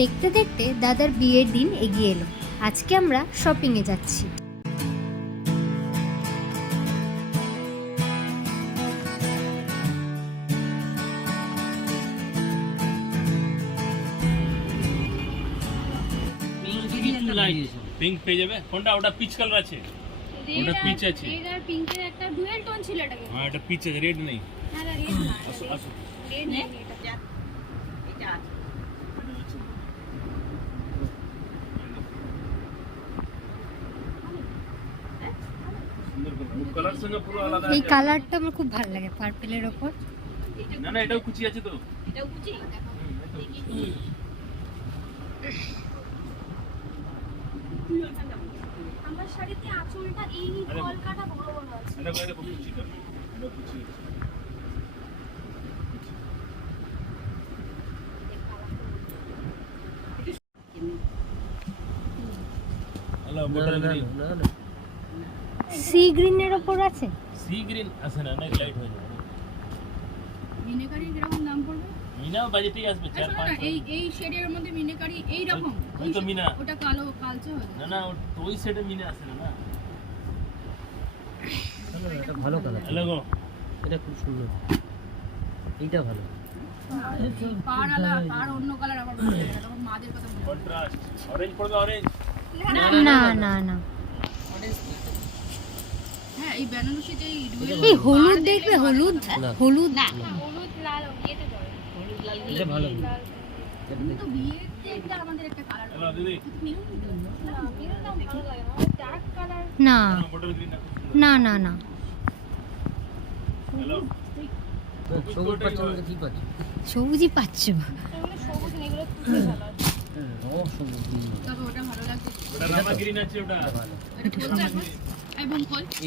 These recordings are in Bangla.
দেখতে দেখতে দাদার বিয়ের দিন এগিয়ে এলো। আজকে আমরা শপিংয়ে যাচ্ছি। পিঙ্ক পেয়ে যাবে কোনটা ওটা পিচ কালার আছে। ওটা পিচ আছে রেড আর পিঙ্কের একটা ডুয়েল টোন ছিল এটাকে হ্যাঁ এটা পিচ আছে রেড নেই। হ্যাঁ রেড না আসো আসো। রেড নেই এটা সুন্দর কালার সঙ্গে পুরো আলাদা এই কালারটা আমার খুব ভালো লাগে পার্পেলের ওপর। না না এটাও কুচি আছে তো। এটাও বুঝি আমার শাড়িতে আঁচলটা এই কলকাটা বড় বড় আছে। এটা বাইরে কুচিটা এটা কুচি আছে। হ্যালো বটল গ্রিন সি গ্রিনের ওপর আছে? সি গ্রিন আছে না অনেক লাইট হয়ে যাবে। মিনেকারি কীরকম দাম পড়বে? মিনা বাজেটেই আসবে চার শোনো পাঁচ না এই এই শেডের মধ্যে মিনেকারি এই রকম? ওই তো মিনা। ওটা কালো কালচে হয়ে না না ওই সেটে মিনা আসে না না। এটা ভালো কালার। হ্যালো গো। এটা খুব সুন্দর। এইটা ভালো। পার আলা পার অন্য কালার আবার লাগে না, মাদের কথা কন্ট্রাস্ট অরেঞ্জ পড়বে অরেঞ্জ না না না হ্যাঁ এই বেনারসি যে এই dual এই হলুদ দেখবে হলুদ না। হলুদ। হলুদ লাল বিয়েতে পড়ে। এটা ভালো। তো বিয়েতে একটা আমাদের একটা কালার না না। না না সবুজই পাচ্ছ। সবুজ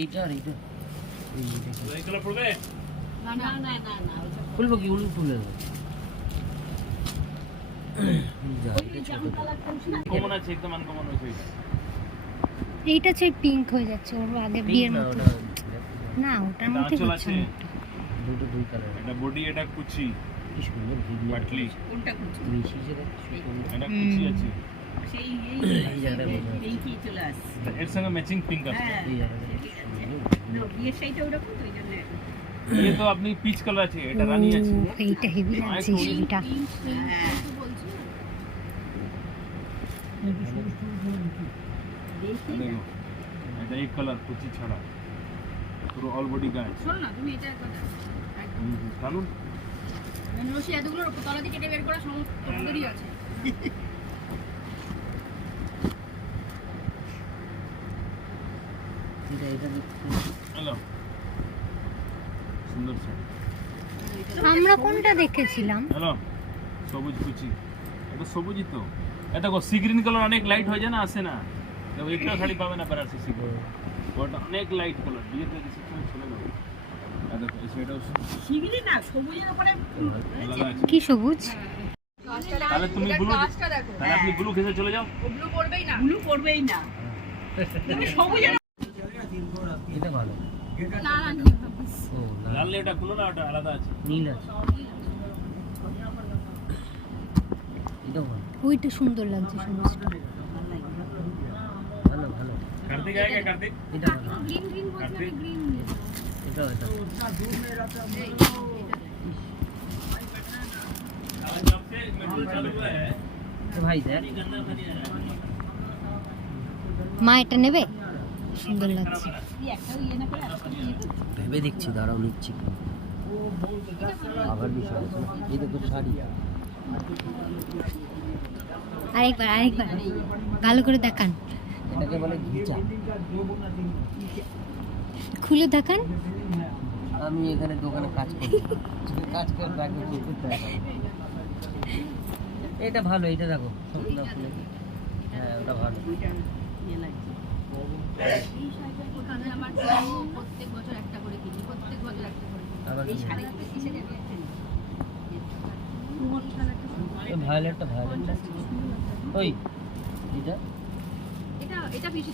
এইটা আর এইটা পড়বে না না না না না খুলবো। কি? উলু খুলে দেবো এইটা হচ্ছে পিঙ্ক হয়ে যাচ্ছে ওর আগে বিয়ের না, মতো। ওটা না ওটার মধ্যে হচ্ছে দুটো দুই কালার এটা বডি এটা কুচি। কি সুন্দর ভিডিও পাটলি কোনটা করছ বেশি যে এটা কুচি। আছে। সেই এই জায়গাটা বোঝা যাচ্ছে। এই কি চলে আসছে এর সঙ্গে ম্যাচিং পিঙ্ক আছে এই জায়গাটা দেখি সুন্দর। বিয়ের শাড়িটা ওরকম তো ওই জন্য ये तो अपनी पीच कलर আছে এটা রানী আছে ও, এইটা হেভি লাগছে আর শাড়িটা হ্যাঁ বলছি দেখো এটা এক কালার কুচি ছাড়া পুরো অল বডি গায়ে শোনো না তুমি এটা একবার দেখো একদম কানুন বেনারসি এতগুলো তলা দিয়ে কেটে বের করা সমস্ত ওদেরই আছে আমরা কোনটা দেখেছিলাম? হ্যালো সবুজ কুচি। এটা সবুজই তো। এটা কো সি গ্রিন কালার অনেক লাইট হয়ে যায় না? আসে না। দেখো একটা শাড়ি পাবে না বেনারসি সি গ্রিন ওটা অনেক লাইট কালার বিয়েতে কিছু চলে যাবে। দেখো এই শাড়িটাও শিগলি না সবুজের উপরে কি সবুজ? তাহলে তুমি ব্লু তাহলে আপনি ব্লু খেতে চলে যাও। ব্লু পড়বেই না। ব্লু পড়বেই না। তুমি সবুজের এটা ভালো ও কোনো না ওটা আলাদা আছে। নীল আছে। এটা ভালো ওইটা সুন্দর লাগছে ভাই দেখ। মা এটা নেবে? সুন্দর লাগছে। ভেবে দেখছি দাঁড়াও নিচ্ছি। আবার বিষয় আছে। এই দেখো শাড়ি। আরেকবার আরেকবার। ভালো করে দেখান। এটাকে বলে ঘিচা। খুলে দেখান। আমি এখানে দোকানে কাজ করি। কাজ করে করতে এটা ভালো এটা দেখো। হ্যাঁ ওটা ভালো। প্রত্যেক বছর একটা করে প্রত্যেক বছর একটা করে এটা এটা বেশি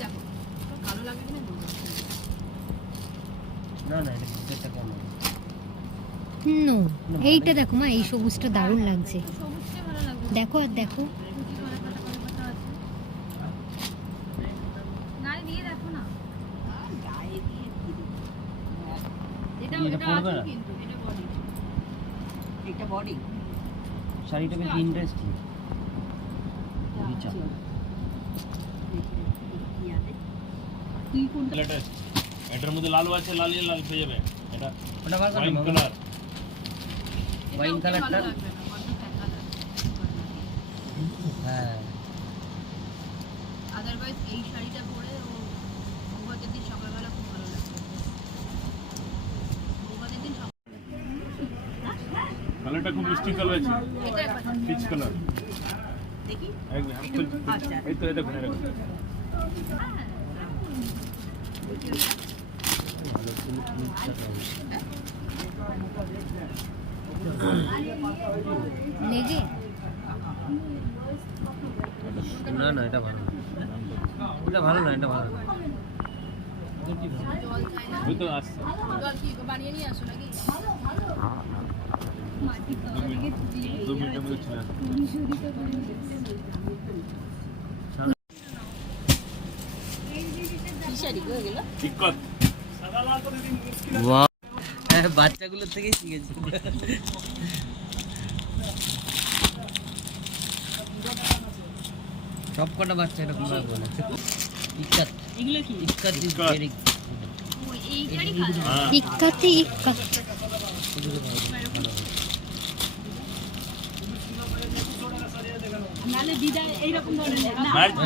এইটা দেখো মা, এই সবুজটা দারুণ লাগছে। দেখো আর দেখো দিয়ে দেখো না গায়ে দিয়ে কি দেবো? এটা এটা এটা না? এটা বডি এটা বডি শাড়িটা বেশ ইন্টারেস্টিং খুবই চাপ। এটার মধ্যে লাল আছে লাল লাল পেয়ে যাবে। এটা ওটা বার কালার হ্যাঁ। আদারওয়াইজ এই শাড়িটা পরে ও বৌভাতের দিন সকালবেলা খুব ভালো লাগবে বৌভাতের দিন সকাল কালারটা খুব মিষ্টি কালার আছে? পিচ কালার দেখি। একদম আমি। এই তো এটা রাখো না না এটা ভালো এটা ভালো না এটা ভালো না। জল চাই না। ওই তো আসছে বানিয়ে নিয়ে আসো নাকি? বাচ্চাগুলোর থেকেই শিখেছি সব কটা বাচ্চা এরকম বলে ইক্কাত এগুলো কি ইক্কাত ইক্কাত। ইক্কাতে ইক্কাত নালে দিদা এইরকম ধরনের না। ম্যারেজ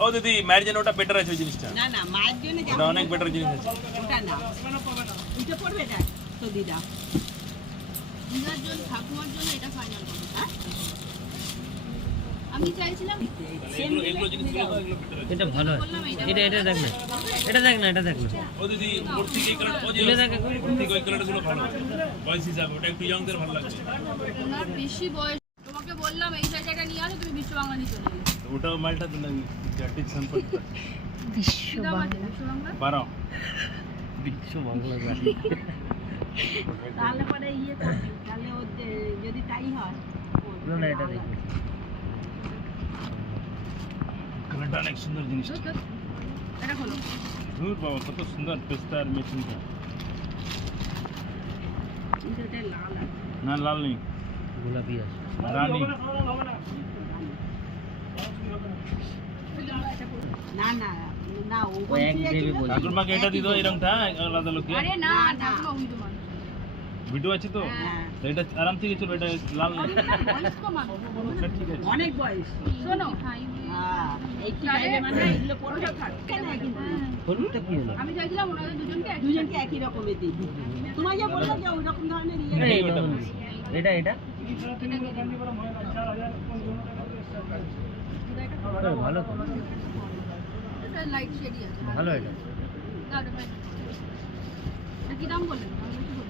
ও দিদি ম্যারেজের ওটা বেটার আছে ওই জিনিসটা। না না মায়ের জন্য ওটা অনেক বেটার জিনিস আছে। ওটা না। এটা পড়বে এটা তো দিদা। দিদার জন্য ঠাকুমার জন্য এটা ফাইনাল করব হ্যাঁ? আমি চাইছিলাম। এটা ভালো। এটা এটা দেখ না। এটা দেখ না এটা দেখ না। ও দিদি ওর থেকে এই কালার ও যে দেখ একবার। ওই কালারগুলো ভালো। বয়স হিসাবে ওটা একটু ইয়ংদের ভালো লাগছে। বেশি বয়স তোমাকে বললাম এই জায়গাটা নিয়ে আসো তুমি বিশ্ব বাংলা নিয়ে চলে ওটাও মালটা তো নাকি জাটির সম্পর্ক। বিশ্ব বাংলা। বারো বিশ্ব বাংলা তাহলে পরে ইয়ে তাহলে ও যদি তাই হয় না না এটা দেখ। কালারটা অনেক সুন্দর জিনিস। এটা খোলো। ধুর বাবা কত সুন্দর পেস্তা আর মেশিনটা। না লাল নেই। গোলাপি আছে। রানী। না না না ও ও এক বলছে দেবে কি- বলছে ঠাকুর মাকে এটা দিত এই আলাদা লোকে আরে না না, না। ঠাকুমা ভিডিও আছে তো? তো এটা আরাম থেকে চলো এটা লাল নেই। বয়স্ক মানুষ। ঠিক আছে। অনেক বয়স। শোনো। এই কি মানে এগুলো পড়বে থাকে না কিন্তু হলুদটা কি হলো? আমি চাইছিলাম ওনাদের দুজনকে দুজনকে একই রকমের দিই তোমায় যে বলল যে ওই রকম ধরনের এটা এটা এটা? এ, ভালো তো লাইট শেডই আছে ভালো এটা দাও, দাও, দাও। এটা কি দাম বললেন আমি একটু বলুন।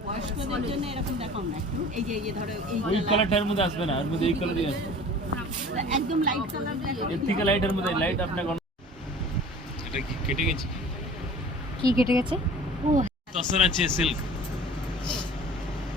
বয়স্কদের জন্য এরকম দেখাও না একটু এই যে এই যে ধরো এই কালারটার মধ্যে আসবে না এর মধ্যে এই কালারই আসবে একদম লাইট কালারের থেকে লাইটের মধ্যে লাইট আপনাকে এটা কি কেটে গেছে কি কেটে গেছে ও তসর আছে সিল্ক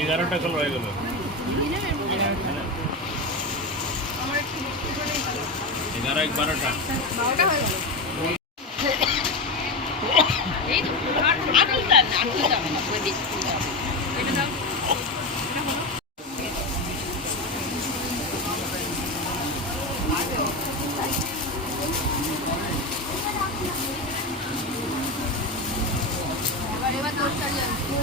এগারোটা কালার হয়ে গেল। এগারো এক বারোটা বারোটা হয়ে গেল এই তো আর আটুল দাও না আটুল দাও না ওই বেশি দাও এটা দাও এটা হলো এবার এবার পোস্টারই আছে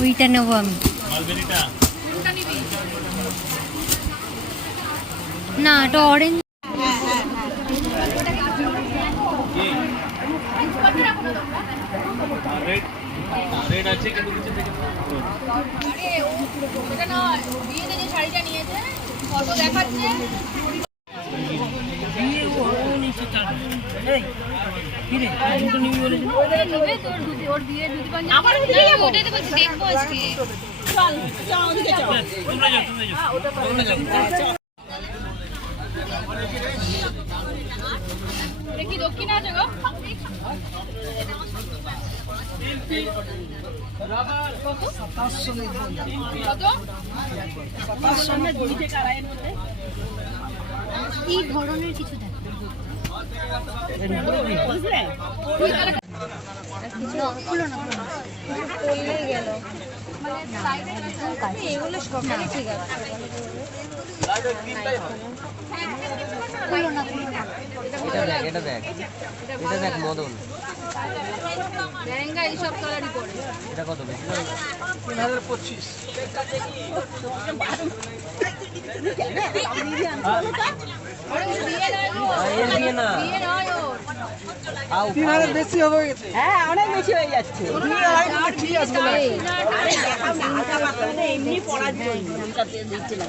ওইটা নেব আমি। না এটা অরেঞ্জ রেড আছে কিন্তু কিছু থেকে আরে ও ওটা নয় বিয়েতে যে শাড়িটা নিয়েছে ফটো দেখাচ্ছে। নিবে তোর ধুতি ওর বিয়ের ধুতি পাঞ্জাবি। আমার ওটাই তো বলছি দেখব আজকে। চল চল ওদিকে চল। তোমরা যাও তোমরা যাও। এটা কি দক্ষিণে আছে গো? এই ধরনের এটা দেখ এটা দেখ এটা দেখ মদন। লেহেঙ্গা এইসব কালারই পরে এটা কত বেশি দাম? আরে ও বিয়ে নয় গো আহ, এর বিয়ে না বিয়ে নয় ওর আউ হ্যাঁ অনেক বেশি হয়ে যাচ্ছে আর বিয়ে তাই। আরে দেখাও না, হালকা পাতলা না, এমনি পরার জন্য দিচ্ছিলাম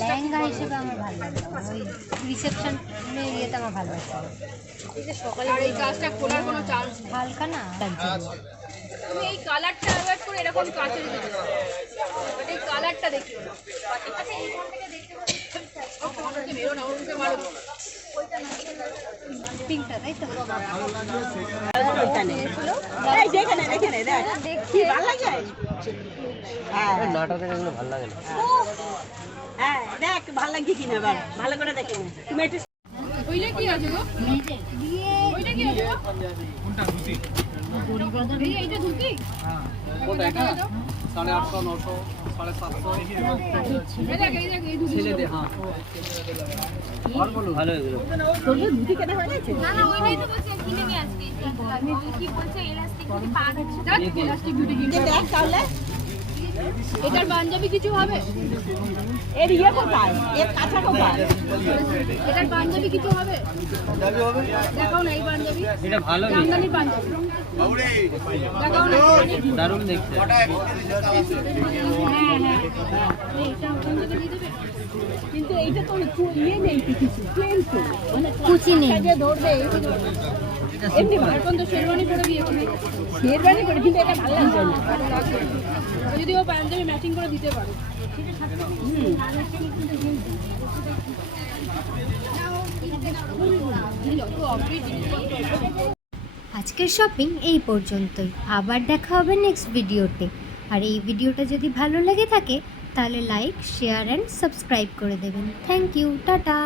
লেহেঙ্গা হিসেবে আমার ভালো লাগে। ওই রিসেপশন ইয়েতে আমার ভালো লাগছে। আর এই কাজটা খোলার কোনো চান্স হালকা না? তুমি এই কালারটা অ্যাভয়েড করে এরকম কাঁচের দিতে বাট এই কালারটা দেখি না ওরকে মারো। নে, দেখ। কি ভালো লাগে? হ্যাঁ, এই নাটকের এগুলো ভালো লাগে না। হ্যাঁ, দেখ ভালো লাগছে কিনা ভালো করে দেখে তুমি ওইটা কি আছে গো? ওইটা কি আছে কোনটা সাড়ে আটশো নশো সাড়ে সাতশো ছেলেদের হ্যাঁ ভালো এগুলো এটার পাঞ্জাবি কিছু হবে এর ইয়ে কোথায়? এর কাঁচা কোথায়? এটার পাঞ্জাবি কিছু হবে দেখাও না এই পাঞ্জাবি এটা ভালো জামদানি পাঞ্জাবি দারুণ দেখতে। কিন্তু এইটা তো ইয়ে নেই কিছু, plain তো। মানে কুচি নেই। ধরবে, এমনি এখন তো শেরওয়ানি পরে বিয়ে করবে শেরবানি করে, কিন্তু এটা ভালো লাগছে না। যদি ও পাঞ্জাবি ম্যাচিং করে দিতে পারে। যত অফিস জিনিসপত্র আজকের শপিং এই পর্যন্তই। আবার দেখা হবে নেক্সট ভিডিওতে আর এই ভিডিওটা যদি ভালো লেগে থাকে, তাহলে লাইক শেয়ার অ্যান্ড সাবস্ক্রাইব করে দেবেন। Thank you tata.